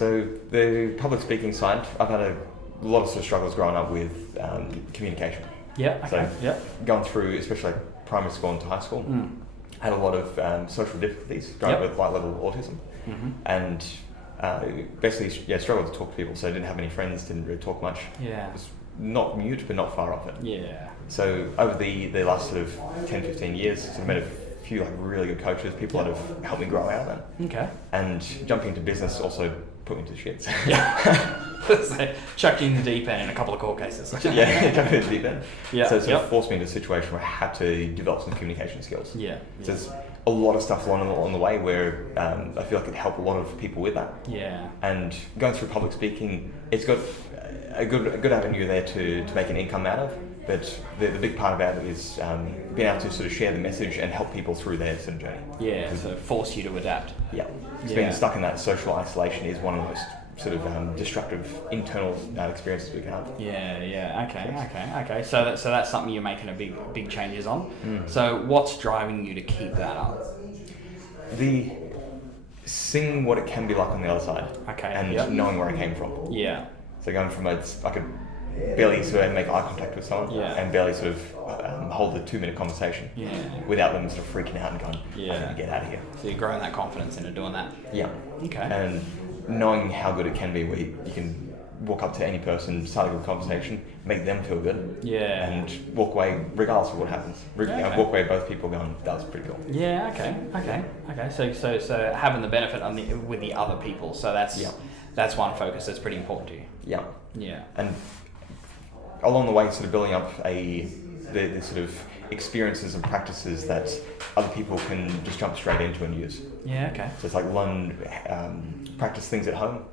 So the public speaking side, I've had a lot of sort of struggles growing up with communication. Yeah. Okay. So going through, especially like primary school into high school, had a lot of social difficulties growing up with light level autism, and basically struggled to talk to people. So I didn't have any friends, didn't really talk much. Yeah. Was not mute, but not far off it. Yeah. So over the last sort of 10, 15 years, I've met a few like really good coaches, people that have helped me grow out of that. Okay. And jumping into business also put me into shits. So, chucked you in the deep end in a couple of court cases. Yeah, jumping into the deep end. Yeah. So it sort of forced me into a situation where I had to develop some communication skills. Yeah. So there's a lot of stuff along the way where I feel like it helped a lot of people with that. Yeah. And going through public speaking, it's got a good avenue there to make an income out of. But the big part about it is being able to sort of share the message and help people through their sort of journey. Yeah, so force you to adapt. Yeah. Being stuck in that social isolation is one of the most sort of destructive internal experiences we can have. Okay. So that's something you're making a big changes on. So what's driving you to keep that up? The seeing what it can be like on the other side. Okay. And knowing where I came from. Yeah. So going from I could barely sort of make eye contact with someone and barely sort of hold a 2-minute conversation without them sort of freaking out and going, I need to get out of here. So you're growing that confidence into doing that. Yeah. Okay. And knowing how good it can be, where you can walk up to any person, start a good conversation, make them feel good, and walk away regardless of what happens. Walk away both people going, that was pretty cool. Yeah. Okay. So having the benefit with the other people. So that's one focus that's pretty important to you. Yeah. Yeah. And along the way, sort of building up the sort of experiences and practices that other people can just jump straight into and use. Yeah. Okay. So it's like practice things at home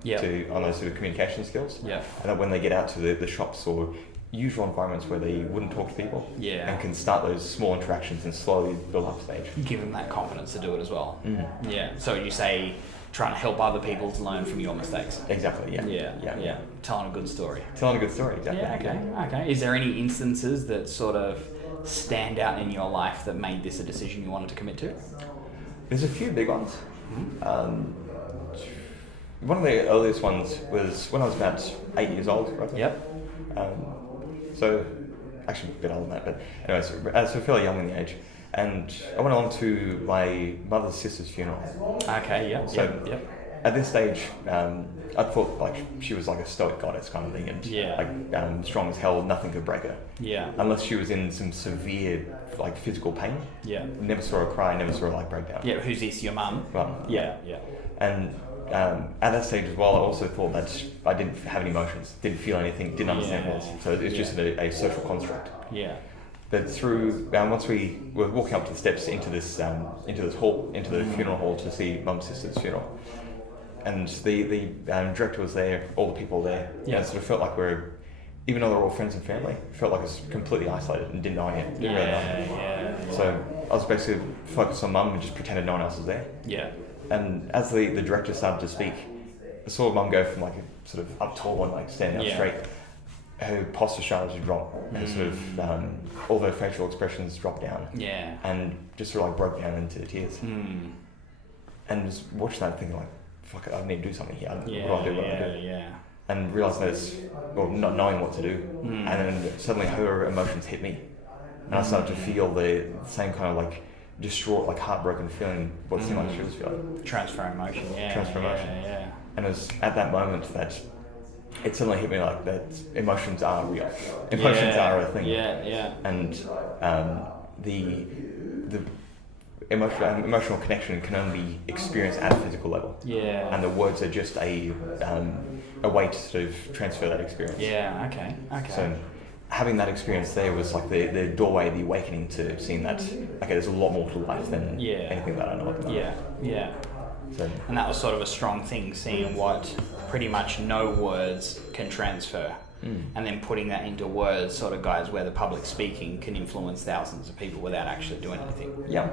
on those sort of communication skills. Yeah. And then when they get out to the shops or usual environments where they wouldn't talk to people, and can start those small interactions and slowly build up stage. Give them that confidence to do it as well. Yeah. So you say trying to help other people to learn from your mistakes. Exactly. Yeah. Telling a good story. Exactly. Yeah. Okay. Is there any instances that sort of stand out in your life that made this a decision you wanted to commit to? There's a few big ones. One of the earliest ones was when I was about 8 years old, roughly. Yep. So, actually a bit older than that, but anyways, so fairly young in the age. And I went along to my mother's sister's funeral. Okay, yeah. So at this stage, I thought like she was like a stoic goddess kind of thing, and like strong as hell, nothing could break her. Yeah. Unless she was in some severe like physical pain. Yeah. Never saw her cry, never saw her like break down. Yeah. Who's this? Your mum? Well. Yeah. And at that stage as well, I also thought that I didn't have any emotions, didn't feel anything, didn't understand what it was. So it was just a social construct. Yeah. But through once we were walking up to the steps into this hall, into the funeral hall to see mum's sister's funeral, and the director was there, all the people there. Yeah. And it sort of felt like even though they're all friends and family, felt like I was completely isolated and didn't know him. Didn't really know him. Yeah. So I was basically focused on mum and just pretended no one else was there. Yeah. And as the director started to speak, I saw mum go from like a sort of up tall and like standing up straight. Her posture started to drop. Her sort of all her facial expressions dropped down. Yeah. And just sort of like broke down into tears. And just watching that thinking like, fuck it, I need to do something here. What do I do? Yeah. And realising not knowing what to do. And then suddenly her emotions hit me. And I started to feel the same kind of like distraught, like heartbroken feeling, what seemed like she was feeling. Transfer emotion, Yeah. And it was at that moment that it suddenly hit me like that emotions are real. Emotions are a thing. Yeah. And the emotional connection can only be experienced at a physical level. Yeah. And the words are just a way to sort of transfer that experience. Yeah. Okay. So having that experience there was like the doorway, the awakening to seeing that okay, there's a lot more to life than anything that I know at the moment. Yeah. So, and that was sort of a strong thing, seeing what pretty much no words can transfer. And then putting that into words sort of guides where the public speaking can influence thousands of people without actually doing anything. Yeah.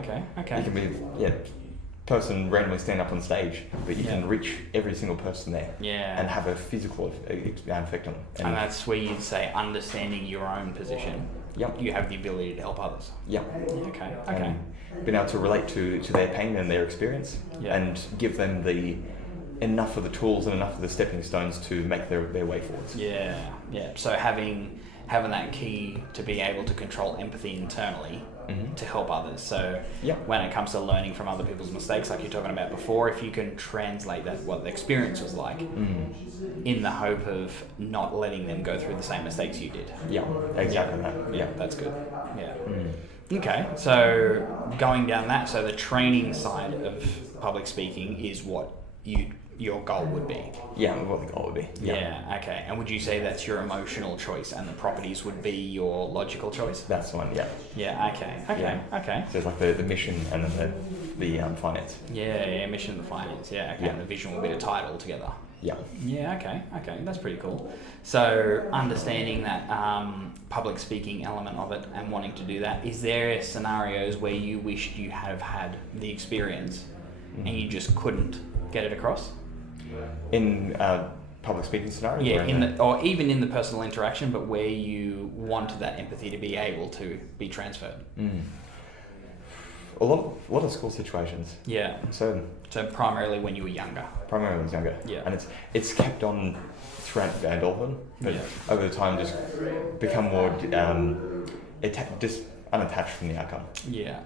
Okay. You can be person randomly stand up on stage, but you can reach every single person there and have a physical effect on them. And that's where you'd say understanding your own position. Yep. You have the ability to help others. Yep. Okay. And being able to relate to their pain and their experience and give them the enough of the tools and enough of the stepping stones to make their way forwards. Yeah. So having that key to be able to control empathy internally to help others. So when it comes to learning from other people's mistakes, like you're talking about before, if you can translate that, what the experience was like, in the hope of not letting them go through the same mistakes you did. Yeah, exactly that. Yeah, that's good. Yeah. Okay, so going down that, so the training side of public speaking is what your goal would be. Yeah, what the goal would be. Yeah, okay. And would you say that's your emotional choice and the properties would be your logical choice? That's the one, yeah. Yeah, okay. So it's like the mission and then the finance. Yeah, mission and the finance, yeah, okay. And the vision will be to tie it all together. Yeah. Yeah, okay, that's pretty cool. So understanding that public speaking element of it and wanting to do that, is there scenarios where you wished you have had the experience and you just couldn't get it across? In public speaking scenarios? Yeah, or even in the personal interaction, but where you want that empathy to be able to be transferred. A lot of school situations. Yeah. So primarily when you were younger. Primarily when I was younger. Yeah. And it's kept on throughout adulthood, but over the time just become more just unattached from the outcome. Yeah.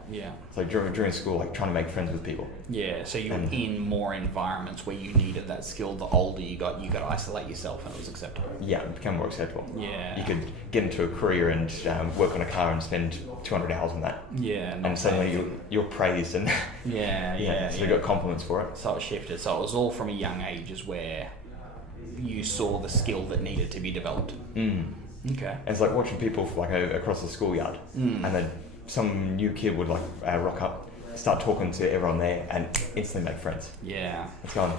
So during school, like trying to make friends with people. Yeah, so you were in more environments where you needed that skill. The older you got to isolate yourself and it was acceptable. Yeah, it became more acceptable. Yeah. You could get into a career and work on a car and spend 200 hours on that. Yeah. And suddenly you're praised and so you got compliments for it. So it shifted. So it was all from a young age is where you saw the skill that needed to be developed. Okay. And it's like watching people across the schoolyard, and then some new kid would rock up, start talking to everyone there, and instantly make friends. Yeah. It's going,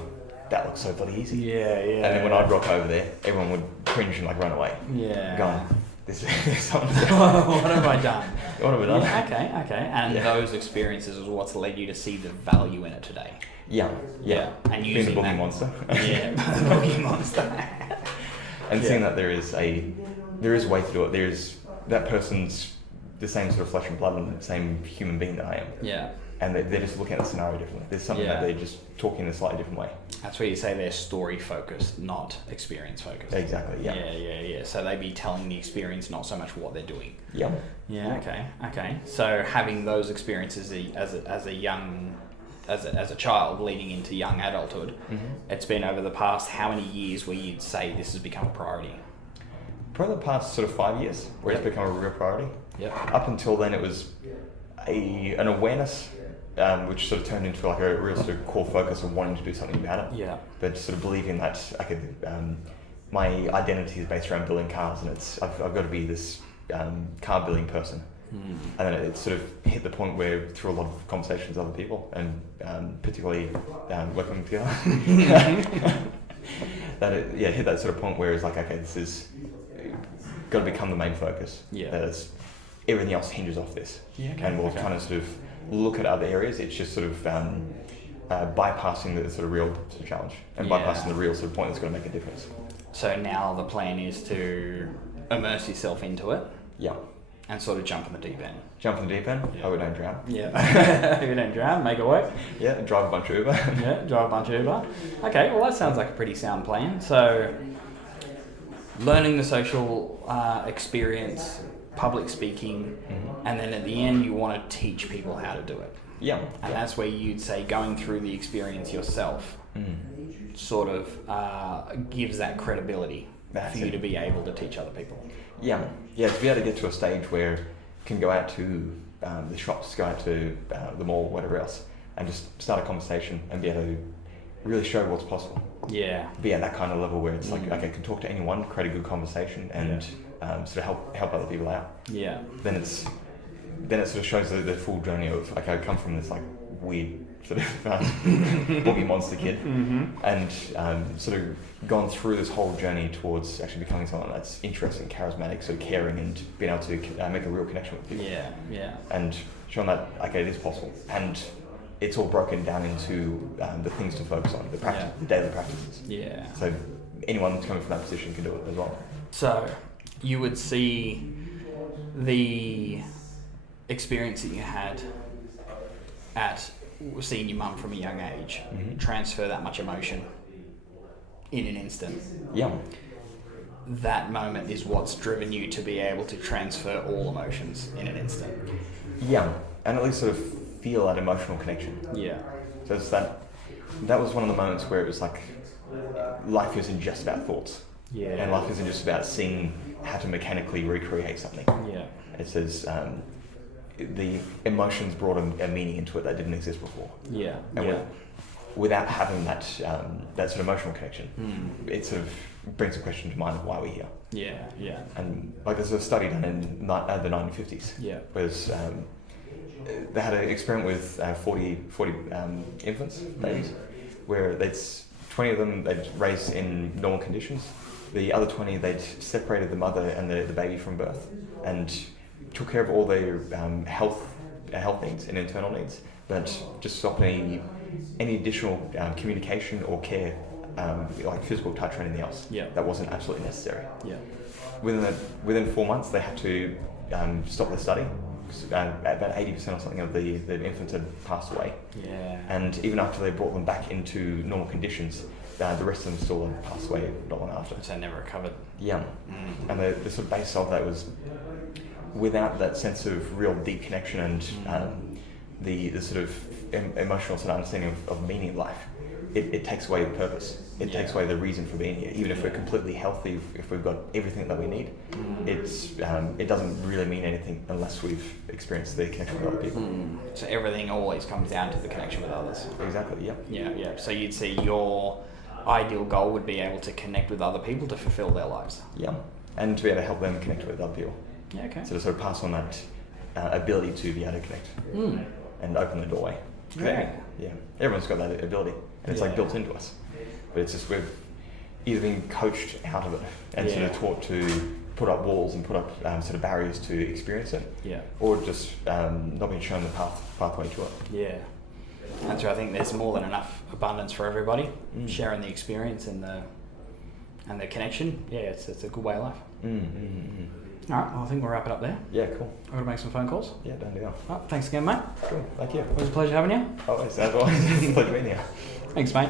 that looks so bloody easy. Yeah. And then when I'd rock over there, everyone would cringe and run away. Yeah. Going, this is something. What have I done? What have I done? Yeah, okay. And those experiences is what's led you to see the value in it today. Yeah. And using being the boogie monster. Yeah, boogie monster. And seeing that there is a way to do it. There's that person's the same sort of flesh and blood and the same human being that I am. Yeah. And they're just looking at the scenario differently. There's something that they're just talking in a slightly different way. That's where you say they're story focused, not experience focused. Exactly. Yeah. Yeah. So they be telling the experience, not so much what they're doing. Yeah. Yeah. Okay. So having those experiences as a child leading into young adulthood, it's been over the past how many years where you'd say this has become a priority? Probably the past sort of 5 years where it's become a real priority. Yep. Up until then, it was an awareness, which sort of turned into a real sort of core focus of wanting to do something about it. Yeah. But sort of believing that my identity is based around building cars, and I've got to be this car building person. And then it sort of hit the point where, through a lot of conversations with other people, and particularly working together, that it hit that sort of point where it's like, okay, this is got to become the main focus. Yeah. Everything else hinges off this. Yeah. Okay. And we'll kind of sort of look at other areas. It's just sort of bypassing the sort of real sort of challenge and bypassing the real sort of point that's going to make a difference. So now the plan is to immerse yourself into it. Yeah. And sort of jump in the deep end. Jump in the deep end. Yeah. Oh, we don't drown. Yeah. If you don't drown, make it work. Yeah. Drive a bunch of Uber. Yeah. Drive a bunch of Uber. Okay. Well, that sounds like a pretty sound plan. So, learning the social experience, public speaking, and then at the end you want to teach people how to do it. Yeah. And that's where you'd say going through the experience yourself sort of gives that credibility for you to be able to teach other people. Yeah, to be able to get to a stage where you can go out to the shops, go out to the mall, whatever else, and just start a conversation and be able to really show what's possible. Yeah. Be at that kind of level where it's like, okay, I can talk to anyone, create a good conversation, and sort of help other people out. Yeah. Then it sort of shows the full journey of, okay, I come from this weird sort of boogie monster kid, and sort of gone through this whole journey towards actually becoming someone that's interesting, charismatic, sort of caring, and being able to make a real connection with people. Yeah. And showing that, okay, it is possible, and it's all broken down into the things to focus on, the daily practices. Yeah. So anyone that's coming from that position can do it as well. So you would see the experience that you had at seeing your mum from a young age transfer that much emotion in an instant. Yeah. That moment is what's driven you to be able to transfer all emotions in an instant. Yeah, and at least sort of feel that emotional connection. Yeah. So it's that was one of the moments where it was like life isn't just about thoughts. Yeah. And life isn't just about seeing how to mechanically recreate something. Yeah. It says the emotions brought a meaning into it that didn't exist before. Yeah. And without having that that sort of emotional connection, it sort of brings a question to mind of why we're here. Yeah, yeah. And like there's a study done in the 1950s. Yeah. Where they had an experiment with 40 infants, babies, where 20 of them they'd raised in normal conditions. The other 20 they'd separated the mother and the baby from birth and took care of all their health needs and internal needs, but just stopped any additional communication or care, like physical touch or anything else. Yeah. That wasn't absolutely necessary. Yeah. Within 4 months, they had to stop the study. About 80% or something of the infants had passed away. Yeah. And even after they brought them back into normal conditions, the rest of them still passed away not long after. So they never recovered. Yeah. And the sort of base of that was without that sense of real deep connection and the sort of emotional sort of understanding of meaning of life, it takes away the purpose. It takes away the reason for being here. Even if we're completely healthy, if we've got everything that we need, it doesn't really mean anything unless we've experienced the connection with other people. So everything always comes down to the connection with others. Exactly, yeah. Yeah, yeah. So you'd see your ideal goal would be able to connect with other people to fulfill their lives. Yeah, and to be able to help them connect with other people. Yeah, okay. So to sort of pass on that ability to be able to connect and open the doorway. Yeah. Yeah, everyone's got that ability, and it's like built into us. But it's just we've either been coached out of it and sort of taught to put up walls and put up sort of barriers to experience it, or just not being shown the pathway to it. Yeah. And so I think there's more than enough abundance for everybody, sharing the experience and the connection. Yeah, it's a good way of life. All right, well, I think we'll wrap it up there. Yeah, cool. I'm going to make some phone calls. Yeah, done deal. All right, thanks again, mate. Cool, thank you. It was a pleasure having you. Always, as always. Pleasure being here. Thanks, mate.